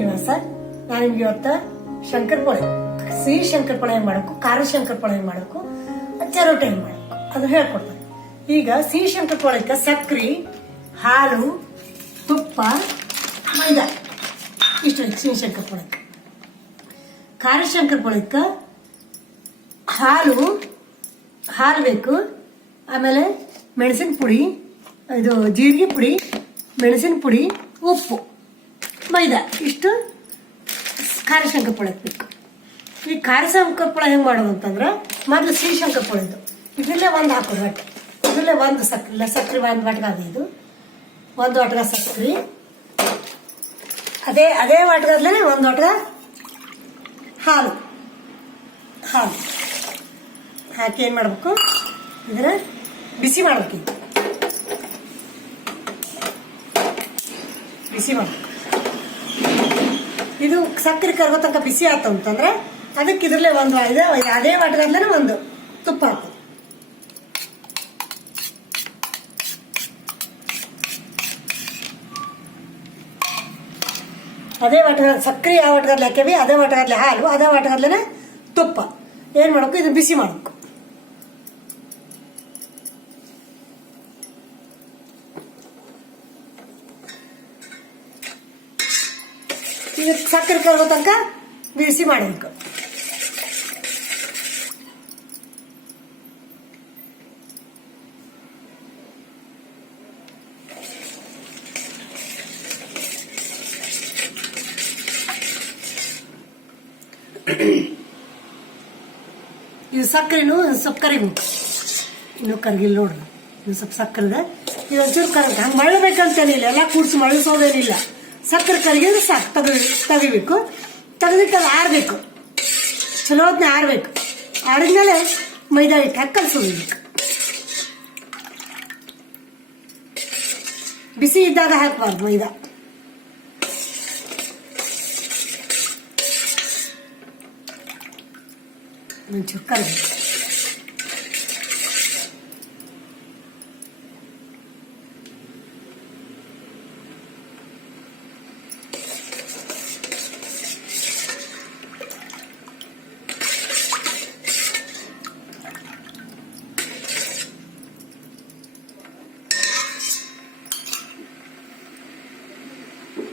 ಶ್ರೀನಿವಾಸ. ನಾನು ನಿಮ್ಗೆ ಇವತ್ತು ಶಂಕರಪೊಳೆ, ಸಿಹಿ ಶಂಕರಪೊಳೆ ಹೆಂಗ್ ಮಾಡಬೇಕು, ಖಾರ ಶಂಕರಪೊಳೆ ಹೆಂಗ್ ಮಾಡಬೇಕು, ಚರೋಟೆ ಹೆಂಗ್ ಮಾಡಬೇಕು ಅದು ಹೇಳ್ಕೊಡ್ತಾರೆ. ಈಗ ಸಿಹಿ ಶಂಕರಪೊಳೆಕ ಸಕ್ರಿ, ಹಾಲು, ತುಪ್ಪ, ಮೈದಾ ಇಷ್ಟು ಸಿಹಿ ಶಂಕರಪೊಳೆಕ. ಖಾರ ಶಂಕರಪೊಳೆಕ ಹಾಲು ಬೇಕು, ಆಮೇಲೆ ಮೆಣಸಿನ ಪುಡಿ, ಇದು ಜೀರಿಗೆ ಪುಡಿ, ಮೆಣಸಿನ ಪುಡಿ, ಉಪ್ಪು, ಮೈದಾ ಇಷ್ಟು ಖಾರ ಶಂಕರಪೊಳೆ ಬೇಕು. ಈ ಖಾರ ಶಂಕರಪೊಳೆ ಹೆಂಗೆ ಮಾಡೋದು ಅಂತಂದ್ರೆ ಮೊದಲು ಸಿಹಿ ಶಂಕರಪೊಳೆದು ಇದರಲ್ಲೇ ಒಂದು ಹಾಕೋದು ಒಟ್ಟು, ಇದರಲ್ಲೇ ಒಂದು ಸಕ್ಕರೆ ಒಂದು ವಾಟ್ಗ ಅದು, ಇದು ಒಂದು ವಾಟ್ಗ ಸಕ್ಕರೆ, ಅದೇ ವಾಟ್ಗದಲ್ಲೇ ಒಂದು ವಾಟ್ಗ ಹಾಲು ಹಾಕಿ ಏನು ಮಾಡಬೇಕು, ಇದನ್ನ ಬಿಸಿ ಮಾಡ್ಬೇಕು. ಬಿಸಿ ಮಾಡ್ಬೇಕು. ಇದು ಸಕ್ಕರೆ ಕರಗೋ ತನಕ ಬಿಸಿ ಆಯ್ತು ಅಂತಂದ್ರೆ ಅದಕ್ಕೆ ಇದ್ರಲ್ಲೇ ಒಂದು ಅದೇ ವಾಟರ್ಗದ್ಲೇ ಒಂದು ತುಪ್ಪ ಹಾಕೋದು. ಅದೇ ವಾಟರ್ ಸಕ್ಕರೆ ಯಾವ ವಾಟರ್ಗದ್ಲೆ ಹಾಕೇವಿ ಅದೇ ವಾಟರ್ಗದ್ಲೆ ಹಾಲು, ಅದೇ ವಾಟರ್ಗದ್ಲೇ ತುಪ್ಪ. ಏನು ಮಾಡಬೇಕು, ಇದು ಬಿಸಿ ಮಾಡಬೇಕು. ಈಗ ಸಕ್ಕರೆ ಕರಗೋ ತನಕ ಬಿಸಿ ಮಾಡಬೇಕು. ಇದು ಸಕ್ಕರೆನು ಸ್ವಲ್ಪ ಕರಿಬೇಕು, ಇನ್ನು ಕರಗಿಲ್ಲ ನೋಡ್ರಿ. ಇದು ಸ್ವಲ್ಪ ಸಕ್ಕರೆದ ಇದು ಒಂಚೂರು ಕರಗ ಹಂಗೆ ಮಳ್ಳಬೇಕಂತೇನಿಲ್ಲ, ಎಲ್ಲ ಕೂಡಿಸಿ ಮಳಿಸೋದೇನಿಲ್ಲ. ಸಕ್ಕರೆ ಕರಗಿದ್ರೆ ಸಾಕು, ತೆಗಿಬೇಕು. ತೆಗೆದಿಟ್ಟು ಅದು ಆರಬೇಕು, ಚಲೋ ಹೊತ್ತಿನ ಆರಬೇಕು. ಆರಿದ್ಮೇಲೆ ಮೈದಾ ಹಿಟ್ಟು ಹಾಕಿ ಕಲಸೋಬೇಕು. ಬಿಸಿ ಇದ್ದಾಗ ಹಾಕಬಾರ್ದು ಮೈದಾ. ಒಂಚೂರು ಕರಗಬೇಕು.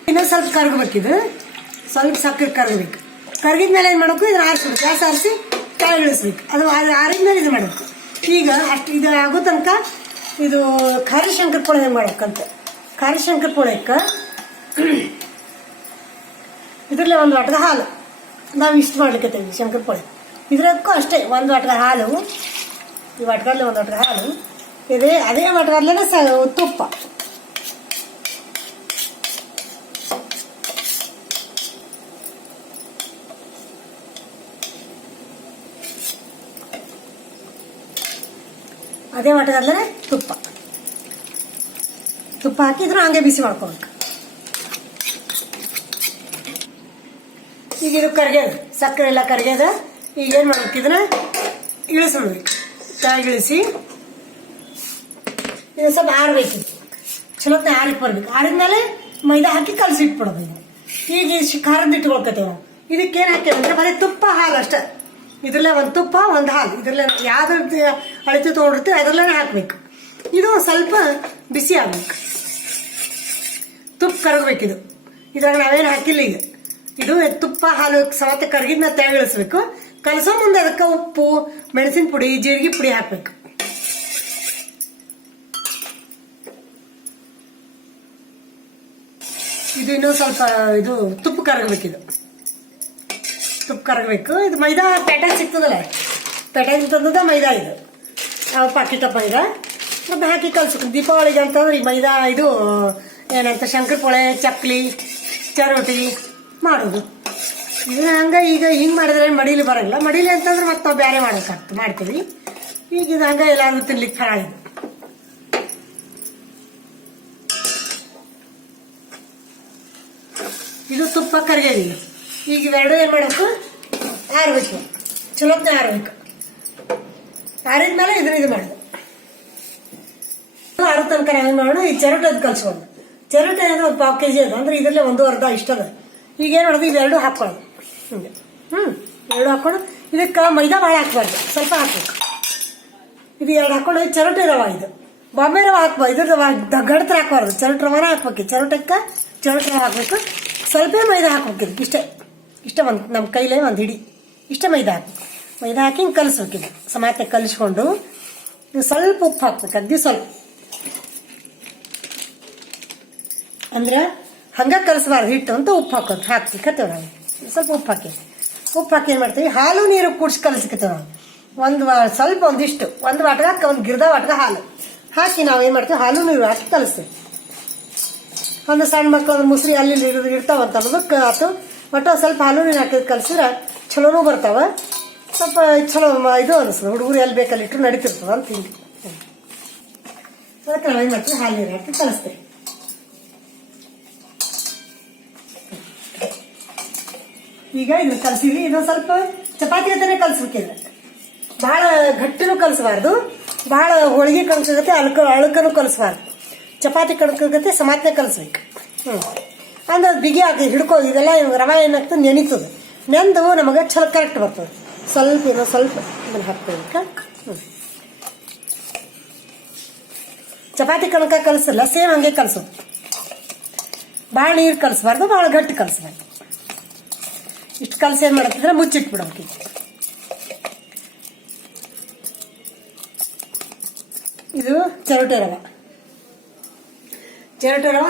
ಇನ್ನೊಂದು ಸ್ವಲ್ಪ ಕರಗಬೇಕಿದು, ಸ್ವಲ್ಪ ಸಕ್ಕರೆ ಕರಗಬೇಕು. ಕರಗಿದ್ಮೇಲೆ ಏನು ಮಾಡಬೇಕು, ಇದನ್ನ ಆರಿಸ್ಬೇಕು. ಗ್ಯಾಸ್ ಆರಿಸಿ ಕೆಳಗೆ ಇಳಿಸ್ಬೇಕು. ಅದು ಆರಿದ್ಮೇಲೆ ಇದು ಮಾಡಬೇಕು. ಈಗ ಅಷ್ಟು ಇದು ಆಗೋ ತನಕ ಇದು ಖಾರ ಶಂಕರಪೊಳೆ ಹೆಂಗೆ ಮಾಡ್ಬೇಕಂತ. ಖಾರ ಶಂಕರಪೊಳೆಕ್ಕೆ ಇದರಲ್ಲೇ ಒಂದು ವಾಟದ ಹಾಲು ನಾವು ಇಷ್ಟು ಮಾಡ್ಲಿಕ್ಕತ್ತೀವಿ ಶಂಕರಪೊಳೆ. ಇದಕ್ಕೂ ಅಷ್ಟೇ ಒಂದು ವಾಟದ ಹಾಲು, ಈ ವಾಟಗಲ್ಲೇ ಒಂದು ವಾಟದ ಹಾಲು, ಅದೇ ವಾಟಗಲ್ಲೇ ತುಪ್ಪ. ಅದೇ ವಾಟಗಲ್ಲೇ ತುಪ್ಪ ಹಾಕಿದ್ರು ಹಂಗೆ ಬಿಸಿ ಮಾಡ್ಕೋಬೇಕು. ಈಗ ಇದು ಕರ್ಗ್ಯದ, ಸಕ್ಕರೆ ಎಲ್ಲ ಕರ್ಗ್ಯದ. ಈಗ ಏನು ಮಾಡ್ಬೇಕು, ಇದನ್ನ ಇಳಿಸ್ಬಿಡ್ಬೇಕು. ಕೆಳಗಿಳಿಸಿ ಇದು ಸ್ವಲ್ಪ ಆರಬೇಕು, ಚಲೋತ್ನ ಆರಿಕ್ ಬರ್ಬೇಕು. ಆರಿದ್ಮೇಲೆ ಮೈದಾ ಹಾಕಿ ಕಲಸಿ ಇಟ್ಬಿಡೋದು. ಈಗ ಖಾರದ ಇಟ್ಕೊಳ್ಕತ್ತೇವೆ ನಾವು. ಇದಕ್ಕೇನು ಹಾಕ್ತೇವೆ ಅಂದ್ರೆ ಬರೀ ತುಪ್ಪ ಹಾಲು ಅಷ್ಟೇ. ಇದ್ರಲ್ಲೇ ಒಂದು ತುಪ್ಪ ಒಂದು ಹಾಲು, ಇದ್ರಲ್ಲೇ ಯಾವ್ದು ಅಳತೆ ತೊಗೊಂಡಿರ್ತೀವಿ ಅದರಲ್ಲೇ ಹಾಕ್ಬೇಕು. ಇದು ಸ್ವಲ್ಪ ಬಿಸಿ ಆಗ್ಬೇಕು, ತುಪ್ಪ ಕರಗಬೇಕಿದು. ಇದ್ರಾಗ ನಾವೇನು ಹಾಕಿಲ್ಲ. ಈಗ ಇದು ತುಪ್ಪ ಹಾಲು ಸವತ್ತ ಕರಗಿದ್ನ ತೆಗಿಳಿಸ್ಬೇಕು. ಕಲಸೋ ಮುಂದೆ ಅದಕ್ಕೆ ಉಪ್ಪು, ಮೆಣಸಿನ ಪುಡಿ, ಜೀರಿಗೆ ಪುಡಿ ಹಾಕ್ಬೇಕು. ಇದು ಇನ್ನೂ ಸ್ವಲ್ಪ ಇದು ತುಪ್ಪ ಕರಗಬೇಕಿದು, ತುಪ್ಪ ಕರಗಬೇಕು. ಇದು ಮೈದಾ ಪ್ಯಾಟರ್ನ್ ಸಿಗ್ತದಲ್ಲ, ಪ್ಯಾಟರ್ನ್ ತಂದದ ಮೈದಾ. ಇದು ಪಾಕಿಟ ಮೈದಾ ಮತ್ತೆ ಹಾಕಿ ಕಲ್ಸ್ಬೇಕು. ದೀಪಾವಳಿಗೆ ಅಂತಂದ್ರೆ ಈ ಮೈದಾ ಇದು ಏನಂತ ಶಂಕರಪೊಳೆ, ಚಕ್ಲಿ, ಚರೋಟಿ ಮಾಡೋದು. ಇದನ್ನ ಹಂಗೆ ಈಗ ಹಿಂಗೆ ಮಾಡಿದ್ರೆ ಮಡಿಲಿ ಬರಲ್ಲ. ಮಡಿಲಿ ಅಂತಂದ್ರೆ ಮತ್ತೆ ನಾವು ಬೇರೆ ಮಾಡ್ತೀವಿ. ಈಗ ಇದು ಹಂಗೆ ಎಲ್ಲಾದ್ರೂ ತಿನ್ಲಿಕ್ಕೆ ಫಲ ಇದು. ಇದು ತುಪ್ಪ ಕರಗೇದಿ. ಈಗ ಇವೆರಡು ಏನು ಮಾಡಬೇಕು, ಆರಬೇಕು, ಚಲೋತ್ನ ಆರಬೇಕು. ಆರಿದ್ಮೇಲೆ ಇದು ಮಾಡೋದು. ಆರೋ ತನಕ ಏನು ಮಾಡೋಣ, ಈ ಚರೋಟದ ಕಲ್ಸ್ಕೊಂಡು. ಚರೋಟೆ ಅಂದ್ರೆ ಒಂದು 1/4 kg ಅದ, ಅಂದ್ರೆ ಇದರಲ್ಲೇ 1 ಅರ್ಧ ಇಷ್ಟ ಅದ. ಈಗ ಏನು ಮಾಡೋದು, ಇವೆರಡು ಹಾಕ್ಕೊಳ್ಳೋದು ಹಿಂಗೆ. ಎರಡು ಹಾಕ್ಕೊಂಡು ಇದಕ್ಕೆ ಮೈದಾ ಭಾಳ ಹಾಕ್ಬಾರ್ದು, ಸ್ವಲ್ಪ ಹಾಕ್ಬೇಕು. ಇದು ಎರಡು ಹಾಕ್ಕೊಂಡು ಚರೋಟಿ ರವೆ, ಇದು ಬಾಂಬೆ ರವೆ ಹಾಕ್ಬಾರ್ದು, ಇದ್ರ ರವೆ ಗಡ್ತ್ರ ಹಾಕ್ಬಾರ್ದು, ಚರೋಟಿ ರವಾನ ಹಾಕ್ಬೇಕು. ಚರೋಟಕ್ಕೆ ಚರೋಟಿ ರವೆ ಹಾಕ್ಬೇಕು, ಸ್ವಲ್ಪ ಮೈದಾ ಹಾಕ್ಬೇಕಿದು. ಇಷ್ಟೇ ಒಂದು ನಮ್ಮ ಕೈಲೇ ಒಂದು ಹಿಡಿ ಇಷ್ಟೇ ಮೈದಾ ಹಾಕಿ, ಮೈದಾ ಹಾಕಿ ಹಿಂಗೆ ಕಲಿಸ್ಬೇಕಿದು. ಸಮಾತೆ ಕಲಿಸ್ಕೊಂಡು ಇದು ಸ್ವಲ್ಪ ಉಪ್ಪು ಹಾಕ್ಬೇಕು, ಅಗ್ದಿ ಸ್ವಲ್ಪ. ಅಂದ್ರೆ ಹಂಗೆ ಕಲಿಸ್ಬಾರ್ದು ಹಿಟ್ಟು ಅಂತ ಉಪ್ಪು ಹಾಕೋದು. ಹಾಕ್ತಿಕ್ಕತ್ತೇವೆ ನಾವು ಸ್ವಲ್ಪ ಉಪ್ಪು ಹಾಕಿ ಏನು ಮಾಡ್ತೀವಿ, ಹಾಲು ನೀರು ಕೂಡಿಸಿ ಕಲಿಸ್ಕತ್ತೇವೆ ನಾವು. ಸ್ವಲ್ಪ ಒಂದಿಷ್ಟು ಒಂದು ವಾಟ್ಗೆ ಒಂದು ಗಿರ್ದ ವಾಟ್ಗೆ ಹಾಲು ಹಾಕಿ ನಾವು ಏನು ಮಾಡ್ತೀವಿ, ಹಾಲು ನೀರು ಹಾಕಿ ಕಲಿಸ್ತೀವಿ. ಒಂದು ಸಣ್ಣ ಮಕ್ಕಳು ಒಂದು ಮುಸ್ರಿ ಅಲ್ಲಿ ಇರ್ತಾವಂತ ಅನ್ನೋದಕ್ಕೆ ಆತು. ಒಟ್ಟು ಸ್ವಲ್ಪ ಹಾಲು ನೀರು ಹಾಕಿದ್ ಕಲಿಸಿದ್ರೆ ಚಲೋನೂ ಬರ್ತಾವೆ. ಸ್ವಲ್ಪ ಚಲೋ ಇದು ಅನಿಸ್ತದೆ, ಹುಡುಗರು ಎಲ್ಲಿ ಬೇಕಲ್ಲಿ ಇಟ್ಟರು ನಡೀತಿರ್ತದೆ ಅಂತ ತಿಂಡಿ. ಅದಕ್ಕೆ ನಾವು ಏನು ಮಾಡ್ತೀವಿ, ಹಾಲು ನೀರು ಹಾಕಿ ಕಲಿಸ್ತೀವಿ. ಈಗ ಇದನ್ನ ಕಲಸಿವಿ. ಇದು ಸ್ವಲ್ಪ ಚಪಾತಿ ಜೊತೆನೆ ಕಲಸ್ಬೇಕಿದ್ರೆ, ಭಾಳ ಗಟ್ಟಿನೂ ಕಲಿಸಬಾರ್ದು, ಭಾಳ ಹೋಳಿಗೆ ಕಣಕಗತ್ತೆ ಅಳಕನೂ ಕಲಿಸಬಾರ್ದು. ಚಪಾತಿ ಕಣಕಗತ್ತೆ ಸಮಾತನೆ ಕಲಿಸ್ಬೇಕು. ಅಂದ್ರೆ ಬಿಗಿ ಆಗಿ ಹಿಡ್ಕೊ. ಇದೆಲ್ಲ ರವೆ ಏನಾಗ್ತದೆ, ನೆನೀತದೆ. ನೆಂದು ನಮಗೆ ಚಲೋ ಕರೆಕ್ಟ್ ಬರ್ತದೆ. ಸ್ವಲ್ಪ ಇದನ್ನು ಹಾಕ್ಬೇಕು. ಚಪಾತಿ ಕಣಕ ಕಲಿಸಲ್ಲ, ಸೇಮ್ ಹಂಗೆ ಕಲಿಸೋದು. ಭಾಳ ನೀರು ಕಲಿಸ್ಬಾರ್ದು, ಭಾಳ ಗಟ್ಟಿ ಕಲಿಸ್ಬಾರ್ದು. ಇಷ್ಟು ಕಲಸಿ ಏನು ಮಾಡತ್ತಿದ್ರೆ ಮುಚ್ಚಿಟ್ಬಿಡೋಕೆ. ಇದು ಚರೋಟೆ ರವೆ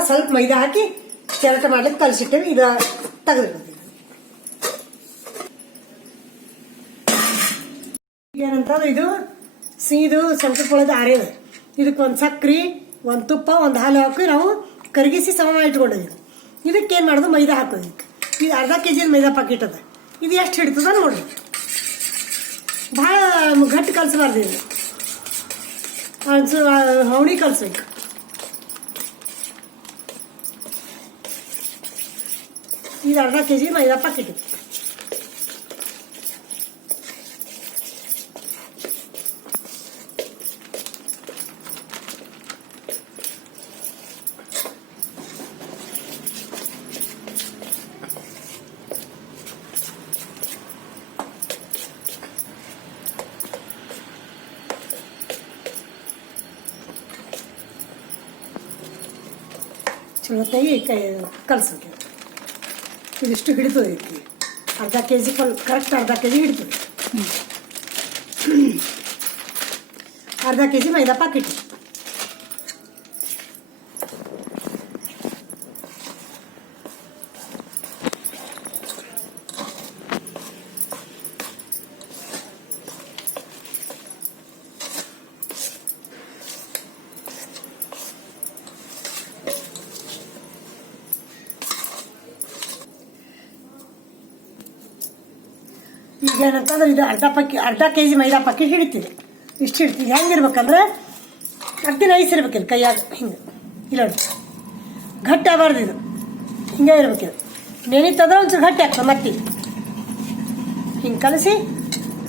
ಸ್ವಲ್ಪ ಮೈದಾ ಹಾಕಿ ಚರೋಟೆ ಮಾಡ್ಲಿಕ್ಕೆ ಕಲಸಿಟ್ಟೇವೆ. ಇದು ತೆಗೆದಿಡ್ತೀವಿ. ಏನಂತಂದ್ರೆ ಇದು ಸಿಹಿದು ಸಂಕಲ್ಪೊಳದ ಆರ್ಯದ. ಇದಕ್ಕೆ ಒಂದು ಸಕ್ರೆ, ಒಂದು ತುಪ್ಪ, ಒಂದು ಹಾಲು ಹಾಕಿ ನಾವು ಕರಗಿಸಿ ಸಮ ಇಟ್ಕೊಂಡಿದ್ದೀವಿ. ಇದಕ್ಕೆ ಏನು ಮಾಡೋದು, ಮೈದಾ ಹಾಕೋದು. ಇದು ಅರ್ಧ kg ಮೈದಾ ಪಾಕಿಟ್ ಅದ. ಇದು ಎಷ್ಟು ಹಿಡಿತದ ನೋಡ್ರಿ. ಭಾಳ ಗಟ್ಟಿ ಕಲಿಸಬಾರ್ದು, ಇದು ಹವಣಿ ಕಲಿಸ್ಬೇಕು. ಇದು ಅರ್ಧ kg ಮೈದಾ ಪಾಕಿಟ್. ಚಲೋತ್ತಾಗಿ ಕಲಸೋಕೆ. ಇದಿಷ್ಟು ಹಿಡಿತದೆ. ಅರ್ಧ kg ಕರೆಕ್ಟ್ ಅರ್ಧ kg ಹಿಡಿತದೆ. ಅರ್ಧ kg ಮೈದಾ ಪಾಕಿಟ್. ಈಗ ಏನಂತಂದ್ರೆ ಇದು ಅರ್ಧ kg ಮೈದಾ ಪಾಕಿಟ್ ಹಿಡಿತೀವಿ. ಇಷ್ಟು ಹಿಡ್ತೀವಿ. ಹೆಂಗಿರ್ಬೇಕಂದ್ರೆ ಅರ್ಧ ನೈಸ್ ಇರ್ಬೇಕಿಲ್ಲ ಕೈಯಾಗ. ಹಿಂಗೆ ಇಲ್ಲ ಗಟ್ಟಿ ಆಗಬಾರ್ದು, ಇದು ಹಿಂಗೆ ಇರ್ಬೇಕಿದು. ನೆನೀತಂದ್ರೆ ಒಂಚೂರು ಗಟ್ಟಿ ಆಗ್ತದೆ. ಮತ್ತೆ ಹಿಂಗೆ ಕಲಸಿ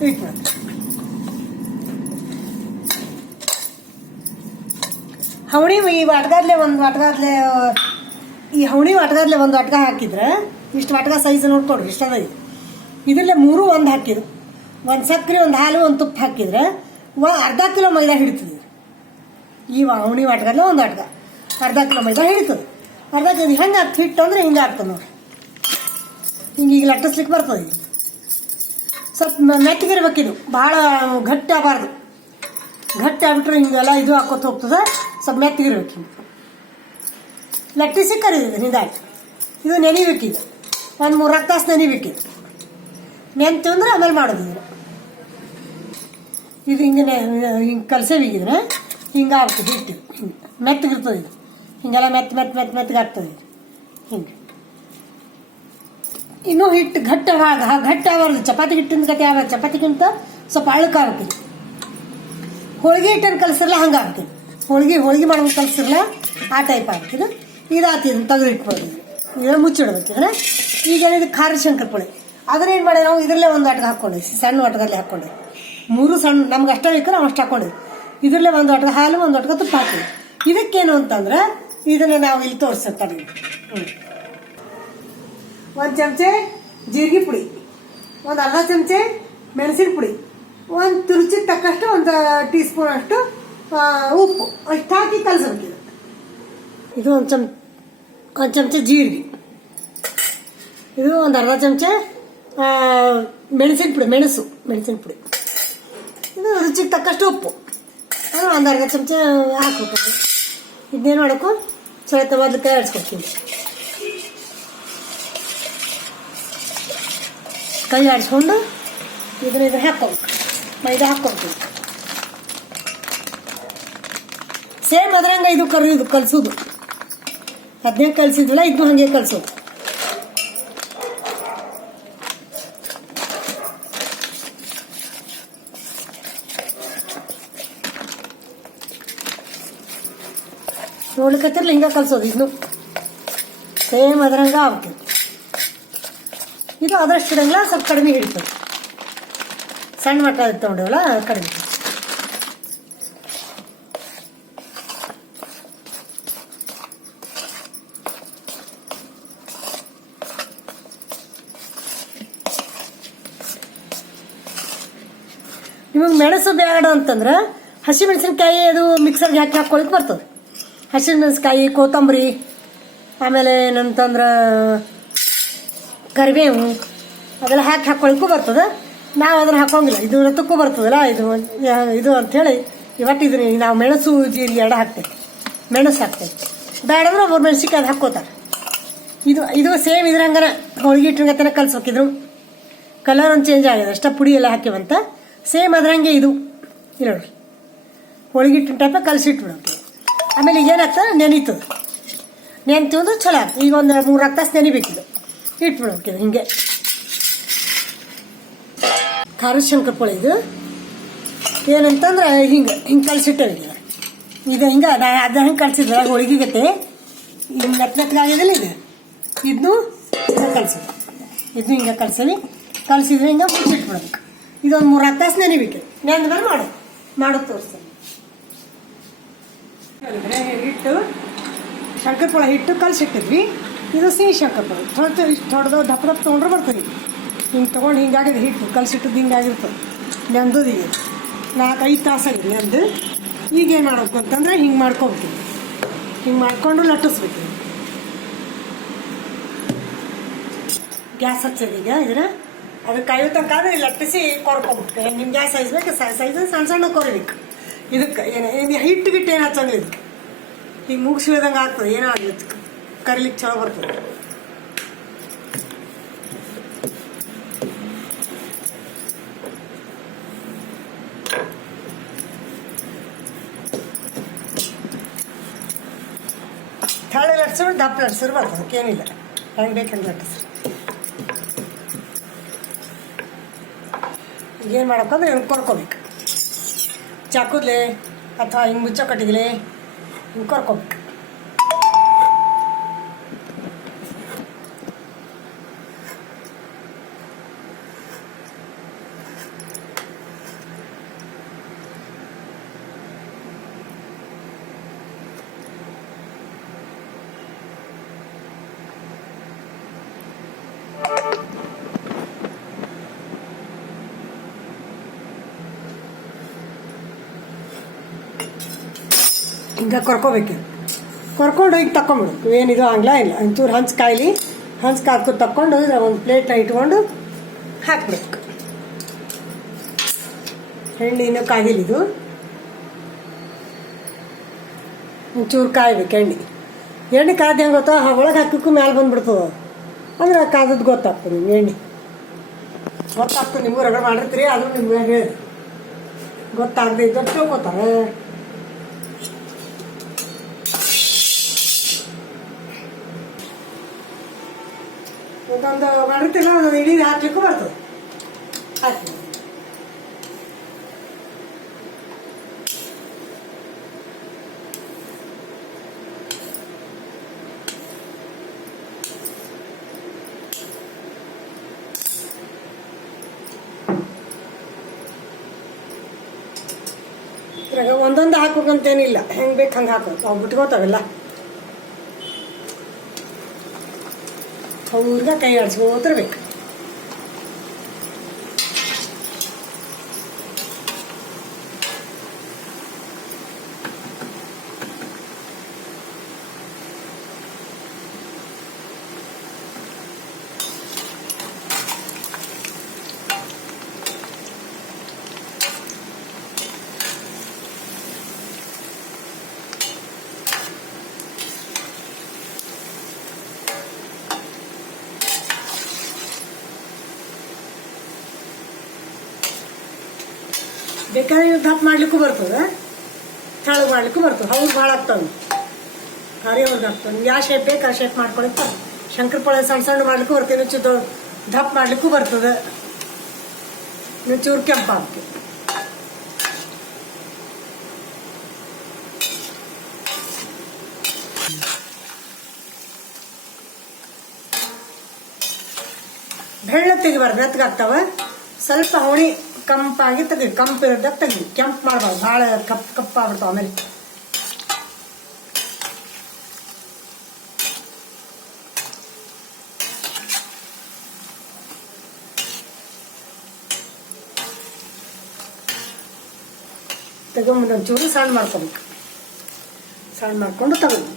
ಇಟ್ಬಿಡೋದು. ಹವಣಿ ಈ ವಾಟ್ಗಾದ್ಲೆ ಒಂದು ವಾಟ್ಗಾದ್ಲೆ, ಈ ಹವಣಿ ವಾಟ್ಗಾದ್ಲೆ ಒಂದು ವಾಟ್ಗ ಹಾಕಿದ್ರೆ ಇಷ್ಟು ವಾಟ್ಗ ಸೈಜ್ ನೋಡ್ಕೊಡ್ರಿ. ಇಷ್ಟ ಅದ. ಇದರಲ್ಲೇ 3 ಒಂದು ಹಾಕಿದ್ರು, ಒಂದು ಸಕ್ಕರೆ, ಒಂದು ಹಾಲು, ಒಂದು ತುಪ್ಪ ಹಾಕಿದ್ರೆ ಅರ್ಧ ಕಿಲೋ ಮೈದಾ ಹಿಡಿತದೆ. ಈ ಹವಣಿ ವಾಟ್ಗಲ್ಲ ಒಂದು ವಾಟ್ಗ ಅರ್ಧ ಕಿಲೋ ಮೈದಾ ಹಿಡಿತದೆ. ಅರ್ಧ kg ಹೆಂಗೆ ಆಗ್ತದೆ ಹಿಟ್ಟು ಅಂದ್ರೆ ಹಿಂಗೆ ಆಗ್ತದೆ ನೋಡಿ. ಹಿಂಗೆ ಈಗ ಲಟ್ಟಿಸ್ಲಿಕ್ಕೆ ಬರ್ತದೆ. ಸ್ವಲ್ಪ ಮೆತ್ತಗಿರ್ಬೇಕಿದು, ಭಾಳ ಗಟ್ಟಿ ಆಗಬಾರ್ದು. ಗಟ್ಟಿ ಆಗ್ಬಿಟ್ರೆ ಹಿಂಗೆಲ್ಲ ಇದು ಹಾಕೋತ ಹೋಗ್ತದೆ. ಸ್ವಲ್ಪ ಮೆತ್ತಗಿರ್ಬೇಕು. ಹಿಂಗೆ ಲಟ್ಟಿಸಿ ಕರಿದಿದೆ ನಿಂದಾಯ್ತು. ಇದು ನೆನಿಬೇಕಿದು, ಒಂದು 3 ತಾಸು ನೆನಿಬೇಕಿದು. ನೆಂತು ಅಂದ್ರೆ ಆಮೇಲೆ ಮಾಡೋದು. ಇದು ಹಿಂಗೆ ಹಿಂಗೆ ಕಲಸೇವಿಗಿದ್ರೆ ಹಿಂಗೆ ಆಗ್ತದೆ ಹಿಟ್ಟು. ಹಿಂಗೆ ಮೆತ್ತಗಿರ್ತದೆ. ಇದು ಹಿಂಗೆಲ್ಲ ಮೆತ್ತಗೆ ಆಗ್ತದೆ. ಹಿಂಗೆ ಇನ್ನೂ ಹಿಟ್ಟು ಗಟ್ಟಿ ಆಗಬಾರ್ದು. ಚಪಾತಿ ಹಿಟ್ಟಿನ ಗಟ್ಟಿ ಆಗಬಾರ್ದು. ಚಪಾತಿಗಿಂತ ಸ್ವಲ್ಪ ಅಳಕಾಗ್ತದೆ. ಹೋಳಿಗೆ ಹಿಟ್ಟನ್ನು ಕಲಸಿರಲ್ಲ ಹಂಗೆ ಆಗ್ತದೆ. ಹೋಳಿಗೆ ಮಾಡ್ಬೇಕು ಕಲಸಿರಲ್ಲ ಆ ಟೈಪ್ ಆಗ್ತದೆ. ಇದಾಗ್ತದೆ. ಇದನ್ನು ತೆಗೆದು ಇಟ್ಬೋದು. ಇದನ್ನು ಮುಚ್ಚಿಡ್ಬೇಕಿದ್ರೆ ಈಗ ಇದು ಖಾರ ಶಂಕರಪೊಳಿ. ಅದನ್ನ ಏನು ಮಾಡಿ ನಾವು ಇದರಲ್ಲೇ ಒಂದು ವಾಟ್ಗೆ ಹಾಕ್ಕೊಂಡಿ, ಸಣ್ಣ ವಾಟ್ಗಲ್ಲಿ ಹಾಕ್ಕೊಂಡಿ. 3 ಸಣ್ಣ ನಮ್ಗೆ ಅಷ್ಟೇ ಬೇಕು ನಾವು ಅಷ್ಟು ಹಾಕ್ಕೊಂಡಿ. ಇದರಲ್ಲೇ ಒಂದು ವಾಟ್ಗೆ ಹಾಲು, ಒಂದು ವಾಟ್ಗೆ ತುಪ್ಪ ಹಾಕಿ. ಇದಕ್ಕೇನು ಅಂತಂದ್ರೆ ಇದನ್ನ ನಾವು ಇಲ್ಲಿ ತೋರಿಸ್ತಾರೆ. ಒಂದು ಚಮಚೆ ಜೀರಿಗೆ ಪುಡಿ, ಒಂದು ಅರ್ಧ ಚಮಚೆ ಮೆಣಸಿನ ಪುಡಿ, ಒಂದು ರುಚಿಗೆ ತಕ್ಕಷ್ಟು ಒಂದು ಟೀ ಸ್ಪೂನ್ ಅಷ್ಟು ಉಪ್ಪು ಅಷ್ಟು ಹಾಕಿ ಕಲಸಬೇಕು. ಇದು ಒಂದು ಚಮಚೆ ಜೀರಿಗೆ, ಇದು ಒಂದು ಅರ್ಧ ಚಮಚೆ ಮೆಣಸಿನ ಪುಡಿ, ಇದು ರುಚಿಗೆ ತಕ್ಕಷ್ಟು ಉಪ್ಪು, ಒಂದು ಅರ್ಧ ಚಮಚೆ ಹಾಕ್ಬೇಕು. ಇದನ್ನೇನು ಮಾಡೋಕ್ಕೂ ಸ್ವಲ್ಪ ಮೊದಲು ಕೈ ಆಡಿಸ್ಕೊಡ್ತೀನಿ. ಕೈ ಆಡಿಸ್ಕೊಂಡು ಇದನ್ನ ಹಾಕ್ಕೊಬೇಕು, ಮೈದಾ ಹಾಕ್ಕೊಡ್ತೀವಿ. ಸೇಮ್ ಅದ್ರಂಗೆ ಇದು ಕಲಿಸೋದು, ಅದನ್ನೇ ಕಲಿಸಿದ್ವಲ್ಲ ಇದು ಹಾಗೆ ಕಲಿಸೋದು. ನೋಡ್ಲಿಕ್ಕತ್ತಿರ್ಲಿ ಹಿಂಗೆ ಕಲಿಸೋದು, ಇದನ್ನು ಸೇಮ್ ಅದ್ರಂಗ ಆಗ್ತದೆ. ಇದು ಅದರಷ್ಟು ಇಡಂಗಿಲ್ಲ, ಸ್ವಲ್ಪ ಕಡಿಮೆ ಹಿಡಿತದೆ. ಸಣ್ಣ ಮಟ್ಟ ತೊಗೊಂಡಿವಲ್ಲ ಕಡಿಮೆ. ನಿಮಗೆ ಮೆಣಸು ಬೇಡ ಅಂತಂದ್ರೆ ಹಸಿಮೆಣಸಿನ್ಕಾಯಿ ಅದು ಮಿಕ್ಸರ್ಗೆ ಹಾಕೊಳ್ಳಿಕ್ಕೆ ಬರ್ತದೆ. ಹಸಿಮೆಣಸಿನ್ಕಾಯಿ, ಕೊತ್ತಂಬರಿ, ಆಮೇಲೆ ಏನಂತಂದ್ರೆ ಕರಿಬೇವು ಅದೆಲ್ಲ ಹಾಕೊಳ್ಳಿಕ್ಕೂ ಬರ್ತದೆ. ನಾವು ಅದನ್ನು ಹಾಕೋಂಗಿಲ್ಲ, ಇದು ರತ್ತಕ್ಕೂ ಬರ್ತದಲ್ಲ ಇದು ಅಂಥೇಳಿ ಇವತ್ತು ಇದನ್ನ ನಾವು ಮೆಣಸು ಜೀರಿಗೆ ಎರಡು ಹಾಕ್ತೇವೆ. ಮೆಣಸು ಹಾಕ್ತೇವೆ, ಬೇಡಂದ್ರೆ ಒಬ್ಬರು ಮೆಣಸಿನ್ಕಾಯಿ ಅದು ಹಾಕ್ಕೋತಾರೆ. ಇದು ಸೇಮ್ ಇದ್ರಂಗನ ಹೋಳಿಗೆ ಹಿಟ್ಟಿನ ಕಲ್ಸ್ಬೇಕಿದ್ರು. ಕಲರ್ ಒಂದು ಚೇಂಜ್ ಆಗಿದೆ ಅಷ್ಟ, ಪುಡಿ ಎಲ್ಲ ಹಾಕಿವಂತ ಸೇಮ್ ಅದ್ರಂಗೆ ಇದು ಇಲ್ಲ ನೋಡ್ರಿ. ಹೋಳಿಗೆ ಹಿಟ್ಟಿನ ಟೈಪ ಕಲಸಿಟ್ಬಿಡೋಕೆ. ಆಮೇಲೆ ಈಗ ಏನಾಗ್ತದೆ, ನೆನೀತದೆ. ನೆನ್ತಿಂದು ಚಲೋ ಆಗ್ತದೆ. ಈಗ ಒಂದು 3 ತಾಸು ನೆನಿಬೇಕಿದು, ಇಟ್ಬಿಡ್ಬೇಕಿದು ಹಿಂಗೆ. ಖಾರದ ಶಂಕರಪೊಳಿ ಇದು ಏನಂತಂದ್ರೆ ಹಿಂಗೆ ಕಲಸಿಟ್ಟವಿಲ್ಲ ಇದು ಹಿಂಗೆ ಅದು ಹೆಂಗೆ ಕಲಸಿದ್ರೆ ಹೋಳಿಗೆ ಗತೆ ಹಿಂಗೆ ಮೆತ್ತಗಾಗಿದಿಲ್ಲ ಇದು. ಇದನ್ನು ಕಲಸೋದು, ಇದನ್ನು ಹಿಂಗೆ ಕಲಸಿದ್ರೆ ಹಿಂಗೆ ಮುಚ್ಚಿಟ್ಬಿಡ್ಬೇಕು. ಇದೊಂದು 3 ತಾಸು ನೆನಿಬೇಕು. ನೆಂದ ಮೇಲೆ ಮಾಡೋದು ತೋರಿಸ್ತೀನಿ. ಹಿಟ್ಟು ಶಂಕರಪೊಳೆ ಹಿಟ್ಟು ಕಲಸಿಟ್ಟಿದ್ವಿ. ಇದು ಸಿಹಿ ಶಂಕರಪೊಳೆ. ಇಷ್ಟು ಹೊಡೆದು ದಪ್ಪ ತೊಗೊಂಡ್ರೆ ಬರ್ತದೆ. ಹಿಂಗೆ ತೊಗೊಂಡು ಹಿಂಗಾಗಿದೆ ಹಿಟ್ಟು ಕಲಸಿಟ್ಟದ್ದು ಹಿಂಗಾಗಿರ್ತದೆ. ನೆಂದದು ಈಗ 4-5 ತಾಸಾಗಿದೆ ನೆಂದು. ಈಗೇನು ಮಾಡಬೇಕು ಅಂತಂದ್ರೆ ಹಿಂಗೆ ಮಾಡ್ಕೊಬೇಕು. ಹಿಂಗೆ ಮಾಡ್ಕೊಂಡು ಲಟ್ಟಿಸ್ಬೇಕು. ಗ್ಯಾಸ್ ಹಚ್ಚೋದೀಗ ಇದನ್ನ ಅದು ಕಾಯೋ ತನಕ ಲಟ್ಟಿಸಿ ಕೊರ್ಕೊಬೇಕು. ನಿಮ್ಮ ಗ್ಯಾಸ್ ಸೈಜ್ ಬೇಕು, ಸೈಜ್ ಸಣ್ಣ ಕೊರಿಬೇಕು. ಇದಕ್ಕೆ ಏನು ಹಿಟ್ಟು ಏನು ಹಚ್ಚಂಗಿಲ್ಲ. ಇದಕ್ಕೆ ಈಗ ಮುಗಿಸಿ ಇಳ್ದಂಗೆ ಆಗ್ತದೆ. ಏನೋ ಆಗಿತ್ತು ಕರಿಲಿಕ್ಕೆ ಚಲೋ ಬರ್ತದೆ. ತಳೆ ಲಟ್ಸಿದ್ರೆ ದಪ್ಪ ಲಟ್ಸಿದ್ರೆ ಬರ್ತದೆ. ಅದಕ್ಕೇನಿಲ್ಲ, ಹೆಂಗೆ ಬೇಕಂಗೆ ಲಟ್ಟಿಸ್ರಿ. ಈಗೇನು ಮಾಡಬೇಕಂದ್ರೆ ಹಿಂಗೆ ಕೊರ್ಕೋಬೇಕು. ಚಾಕುದ್ಲೆ ಅಥವಾ ಹಿಂಗೆ ಮುಚ್ಚ ಕಟ್ಟಿದ್ಲೆ ಹಿಂಗೆ ಕೊರ್ಕೋಬೇಕು. ಹಿಂಗೆ ಕೊರ್ಕೋಬೇಕು. ಕೊರ್ಕೊಂಡು ಈಗ ತಗೊಂಬಿಡು. ಏನಿದು ಆಗ್ಲಾ ಇಲ್ಲ, ಒಂಚೂರು ಹಂಚು ಕಾಯ್ಲಿ. ಹಂಚು ಕಾದ್ಕೊಂಡು ತಕ್ಕೊಂಡು ಇದ್ರ ಒಂದು ಪ್ಲೇಟ್ನ ಇಟ್ಕೊಂಡು ಹಾಕ್ಬಿಡ್ಬೇಕು. ಎಣ್ಣೆ ಇನ್ನೂ ಕಾಗಿಲ್ಲ. ಇದು ಒಂಚೂರು ಕಾಯ್ಬೇಕು. ಎಣ್ಣೆ ಕಾಯ್ದು ಹೆಂಗೆ ಗೊತ್ತಾ, ಒಳಗೆ ಹಾಕಕ್ಕೂ ಮ್ಯಾಲೆ ಬಂದ್ಬಿಡ್ತದೆ. ಅಂದ್ರೆ ಕಾದದ್ದು ಗೊತ್ತಾಗ್ತದೆ. ನಿಮ್ಗೆ ಎಣ್ಣೆ ಗೊತ್ತಾಗ್ತದೆ. ನಿಮಗೂ ರಗಡ ಮಾಡಿರ್ತೀರಿ, ಆದರೂ ನಿಮ್ಗೆ ಹೇಳಿ ಗೊತ್ತಾಗದೆ ಇದ್ದಷ್ಟು ತಿಳ್ಕೊತಾರೆ. ಒಂದೊಂದು ಮಾಡಿರ್ತಿಲ್ಲ, ಒಂದೊಂದು ಇಡೀ ಹಾಕ್ಲಿಕ್ಕೂ ಬರ್ತದೆ. ಹಾಕಿ ಇದ್ರಾಗ ಒಂದೊಂದು ಹಾಕ್ಬೇಕಂತೇನಿಲ್ಲ, ಹೆಂಗೆ ಬೇಕು ಹಂಗೆ ಹಾಕೋದು. ಅವು ಬಿಟ್ಕೋತಾವೆಲ್ಲ. ಅವ್ರಿಗೆ ಕೈ ಆಡಿಸ್ಕೋತಿರ್ಬೇಕು. ಬೇಕಾದ್ರೆ ನೀವು ದಪ್ಪ ಮಾಡ್ಲಿಕ್ಕೂ ಬರ್ತದೆ, ತೆಳಗೆ ಮಾಡ್ಲಿಕ್ಕೂ ಬರ್ತದೆ. ಹೌದು ಭಾಳ ಆಗ್ತವೆ, ಭಾರಿ ಅವ್ರಿಗೆ ಆಗ್ತವೆ. ಯಾವ ಶೇಪ್ ಬೇಕು ಆ ಶೇಪ್ ಮಾಡ್ಕೊಳಕ್ಕೆ. ಶಂಕರಪೊಳೆ ಸಣ್ಣ ಸಣ್ಣ ಮಾಡ್ಲಿಕ್ಕೂ ಬರ್ತದೆ, ಇನ್ನೂ ದಪ್ಪ ಮಾಡ್ಲಿಕ್ಕೂ ಬರ್ತದೆ, ಇನ್ನೂ ಚೂರು ಕೆಂಪು ಹಾಕಿ. ಬೆಳ್ಳ ತೆಗಿಬಾರ್ದು, ಮೆತ್ತಗಾಗ್ತಾವ. ಸ್ವಲ್ಪ ಹೋಳಿ ಕಂಪಾಗಿ ತೆಗಿ, ಕಂಪು ಇರೋದಾಗ ತೆಗಿ, ಕೆಂಪು ಮಾಡ್ಬಾರ್ದು, ಭಾಳ ಕಪ್ಪಾಗ್ಬಿಡ್ತಾವ ಆಮೇಲೆ. ತಗೊಂಬಂದೊಂಚೂರು ಸಣ್ಣ ಮಾಡ್ಕೊಬೇಕು, ಸಣ್ಣ ಮಾಡ್ಕೊಂಡು ತಗೊಂಡು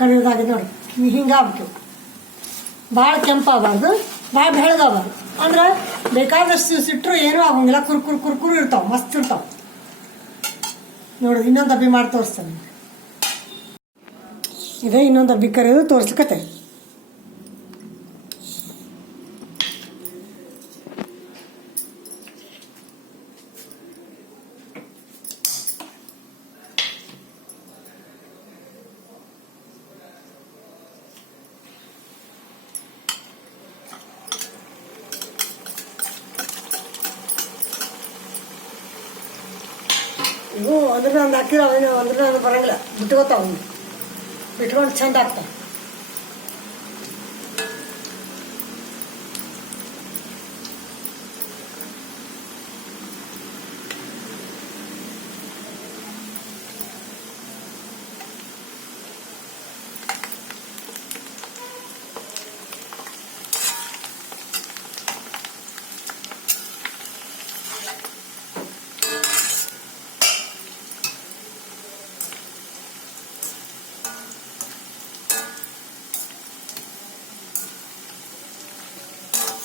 ಕಡಿದಾಗಿ ನೋಡಿ ಹಿಂಗಾಗ್ಬೇಕು. ಭಾಳ ಕೆಂಪಾಗಬಾರ್ದು, ಭಾಳ ಬೆಳಗಾಗಬಾರ್ದು. ಅಂದ್ರೆ ಬೇಕಾದಷ್ಟು ಸಿಟ್ಟರು ಏನೂ ಆಗಂಗಿಲ್ಲ, ಕುರ್ಕುರು ಇರ್ತಾವೆ, ಮಸ್ತ್ ಇರ್ತಾವೆ. ನೋಡಿ ಇನ್ನೊಂದು ಡಬ್ಬಿ ಮಾಡಿ ತೋರಿಸ್ತೇನೆ. ಇದೇ ಇನ್ನೊಂದು ಡಬ್ಬಿ ಕರೆಯೋದು ತೋರಿಸ್ಲಿಕ್ಕತ್ತೆ. ಇವು ಅಂದ್ರೆ ಒಂದು ಹಾಕಿದ್ರೆ ಅವೇನು ಅಂದ್ರೆ ಅದು ಬರಂಗಿಲ್ಲ, ಬಿಟ್ಕೋತಾವ, ಬಿಟ್ಕೊಂಡು ಚಂದ ಆಗ್ತಾವ.